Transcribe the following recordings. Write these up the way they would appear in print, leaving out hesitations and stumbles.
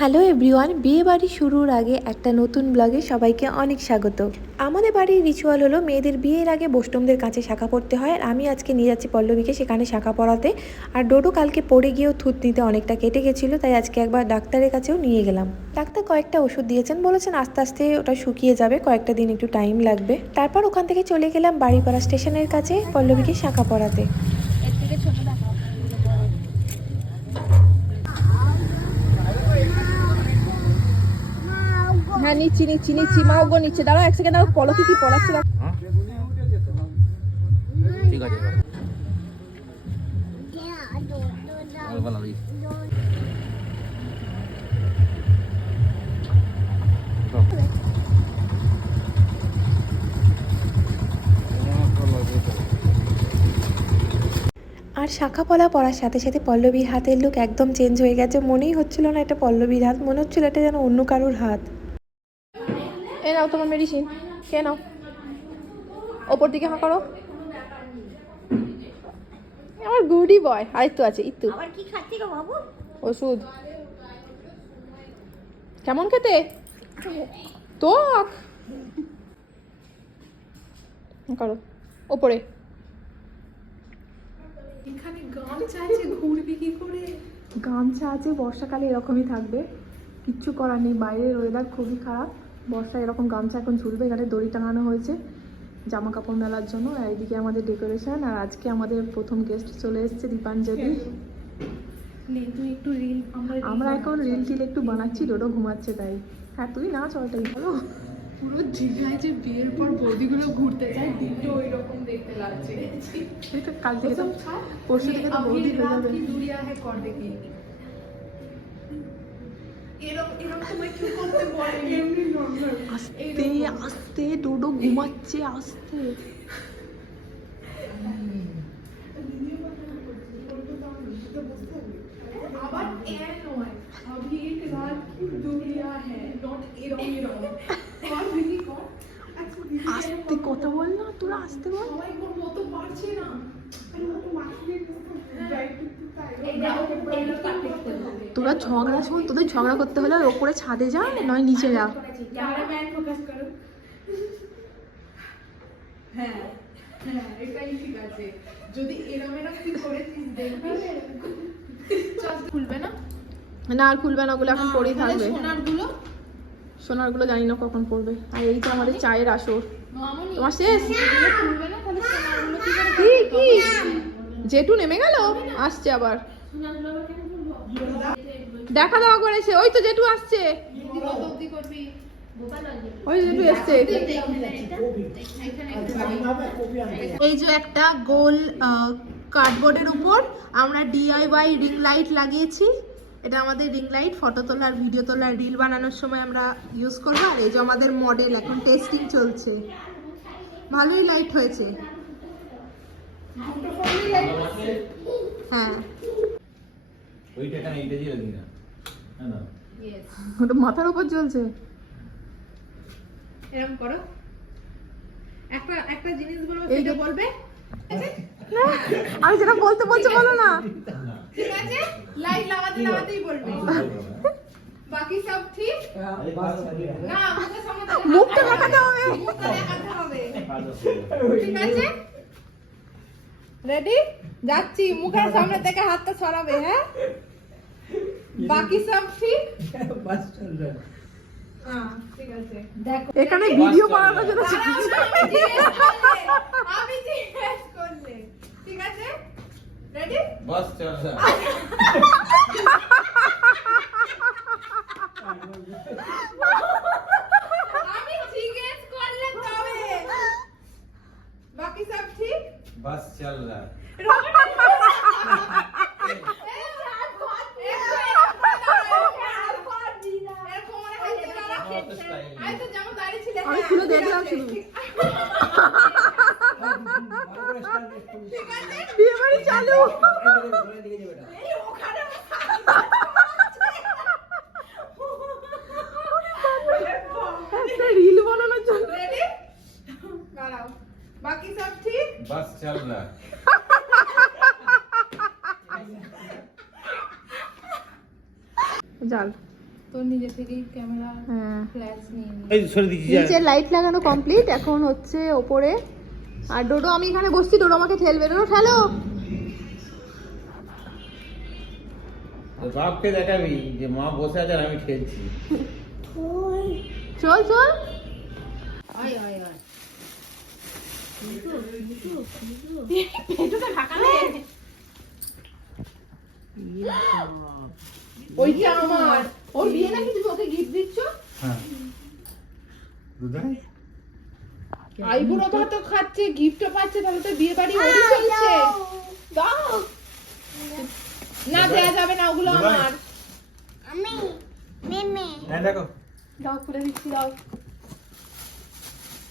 Hello everyone, বিয়ে বাড়ি শুরুর আগে একটা নতুন ব্লগে সবাইকে অনেক স্বাগত। আমাদের বাড়ির রিচুয়াল হলো মেয়েদের বিয়ের আগে বৈষ্ণবদের কাছে শাখা পড়তে হয়, আর আমি আজকে নিয়ে যাচ্ছি পল্লবীকে সেখানে শাখা পড়াতে। আর ডোডো কালকে পড়ে গিয়েও থুতনিতে অনেকটা কেটে গেছিলো, তাই আজকে একবার ডাক্তারের কাছেও নিয়ে গেলাম। ডাক্তার কয়েকটা ওষুধ দিয়েছেন, বলেছেন আস্তে আস্তে ওটা শুকিয়ে যাবে, কয়েকটা দিন একটু টাইম লাগবে। তারপর ওখান থেকে চলে গেলাম বাড়িপাড়া স্টেশনের কাছে পল্লবীকে শাখা পড়াতে। হ্যাঁ নিচ্ছি মা ওগো নিচ্ছে। দাঁড়াও এক সেকেন্ড, দাঁড়াও পলকে কি পড়াচ্ছিল। ঠিক আছে আর শাখা পলা পড়ার সাথে সাথে পল্লবীর হাতের লুক একদম চেঞ্জ হয়ে গেছে। মনেই হচ্ছিল না এটা পল্লবীর হাত, মনে হচ্ছিল এটা যেন অন্য কারোর হাত। এ নাও তোমার মেডিসিন, কে নাও। ওপর দিকে হাঁ করো। আমার গুডি বয়। আরেকটু আছে, ইত্তু। আবার কি খাচ্ছি গো বাবু? ওষুধ কেমন খেতে? তো করো ওপরে। এখানে গামছা আছে, ঘুরবি কি করে? গামছা আছে, বর্ষাকালে এরকমই থাকবে, কিচ্ছু করার নেই। বাইরের ওয়েদার খুবই খারাপ, বর্ষায় এরকম গামছা এখন ঝুলবে। এখানে দড়ি টাঙানো হয়েছে জামা কাপড় মেলার জন্য। আর এইদিকে আমাদের ডেকোরেশন। আর আজকে আমাদের প্রথম গেস্ট চলে এসেছে, দীপাঞ্জলি। আমরা এখন রিল টিল একটু বানাচ্ছি, ডোডো ঘুমাচ্ছে তাই। হ্যাঁ তুই নাচ, ওটাই ভালো। পুরো দীঘায় যে বিয়ের পর বৌদিগুলো ঘুরতে যায়, দিনটা ওই রকম দেখতে লাগছে। কাল থেকে তো, পরশু থেকে তো বৌদি হয়ে যাবে। দুরিয়া है कर देखी এরকম সময় কি করতে বলে? এমনি নরমাল আস্তে আস্তে ডোডো ঘুমাচ্ছে, আস্তে। আবার এ নয়, अभी एक रात की दुनिया है, नॉट এরকম আর বিনি কর। আস্তে কথা বল না, তোরা আস্তে বল। সবাই মতো পারছে না। তোরা ঝগড়া শোন, তোদের ঝগড়া করতে হলে ওপরে ছাদে যা, নয় নিচে যা। হ্যাঁ হ্যাঁ এটাই ঠিক আছে। যদি এরকম তুই করেছিস দেখবি খুলবে না। না আর খুলবে না, ওগুলো এখন পরেই থাকবে। সোনারগুলো জানি না কখন পড়বে। আর এই তো আমাদের চায়ের আসর। তোমার শেষ? খুলবে না, তাহলে সোনারগুলো কি করে কি কি জেঠু নেমে গেল, আসছে আবার। দেখা দাওয়া করেছে, ওই তো জেঠু আসছে, ওই জেঠু এসছে। এই যে একটা গোল কার্ডবোর্ডের উপর আমরা DIY রিং লাইট লাগিয়েছি। এটা আমাদের রিং লাইট, ফটো তোলার, ভিডিও তোলার, রিল বানানোর সময় আমরা ইউজ করবো। আর এই যে আমাদের মডেল, এখন টেস্টিং চলছে, ভালোই লাইট হয়েছে। হ্যাঁ ওটা মাথার উপর জ্বলছে। এরকম করো, একটা জিনিস বলবো, সেটা বলবে। আমি যেটা বলতে বলছি বলো না, ঠিক আছে? লাইট লাগাতেই বলবে, বাকি সব ঠিক না। মুখটা দেখাতে হবে, ঠিক আছে? রেডি? যাচ্ছি, মুখের সামনে থেকে হাতটা সরাবে। হ্যাঁ, বাকি সব ঠিক। ঠিক আছে, দেখো এখানে ভিডিও বানানোর জন্য আমি জিজ্ঞেস করলে, ঠিক আছে? রেডি? বাস চল যা। আমি জিজ্ঞেস করলে তবে। বাকি সব ঠিক? বাস চল যা। আমি খুলে দেখলাম শুধু। বিয়ে বাড়ি চালু। একটা রিল বানানোর জন্য। বাকি सब ठीक बस चल रहा है জাল তো নিজে থেকেই ক্যামেরা হ্যাঁ ফ্ল্যাশ নিয়ে নি এই সরে দিচ্ছি নিচে লাইট লাগানো কমপ্লিট, এখন হচ্ছে ওপরে। আর ডোডো, আমি এখানে বসছি, ডোডো আমাকে ঠেলবে। ডোডো ঠেলো। বাপকে দেখাবি যে মা বসে আছে আর আমি খেলছি চল চল। আয় আয় আয় ওইটা আমার ওর বিয়ে নাকি তুমি ওকে গিফট দিচ্ছ হ্যাঁ দুধাই আইবুড়ো ভাত খাচ্ছে গিফটও পাচ্ছে তাহলে তো বিয়ে বাড়ি ওরই চলছে দাও না দেয়া যাবে না ওগুলো আমার হ্যাঁ দেখো দাও খুলে দিচ্ছি, দাও।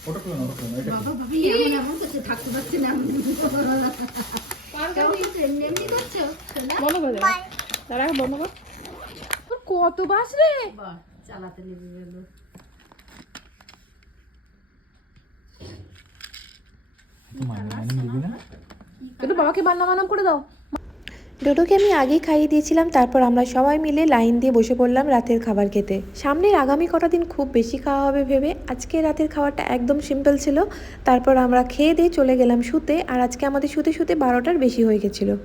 ফটো তুলো না এটা কার কাছে বন্ধ করে দে। দাঁড়া, বন্ধ কর। তোর কত বাস রে? একটু বাবাকে বান্না বান্নাম করে দাও। ডোডোকে আমি আগেই খাইয়ে দিয়েছিলাম, তারপর আমরা সবাই মিলে লাইন দিয়ে বসে পড়লাম রাতের খাবার খেতে। সামনের আগামী কটা দিন খুব বেশি খাওয়া হবে ভেবে আজকে রাতের খাবারটা একদম সিম্পল ছিল। তারপর আমরা খেয়ে দিয়ে চলে গেলাম শুতে, আর আজকে আমাদের শুতে শুতে 12টার বেশি হয়ে গেছিলো।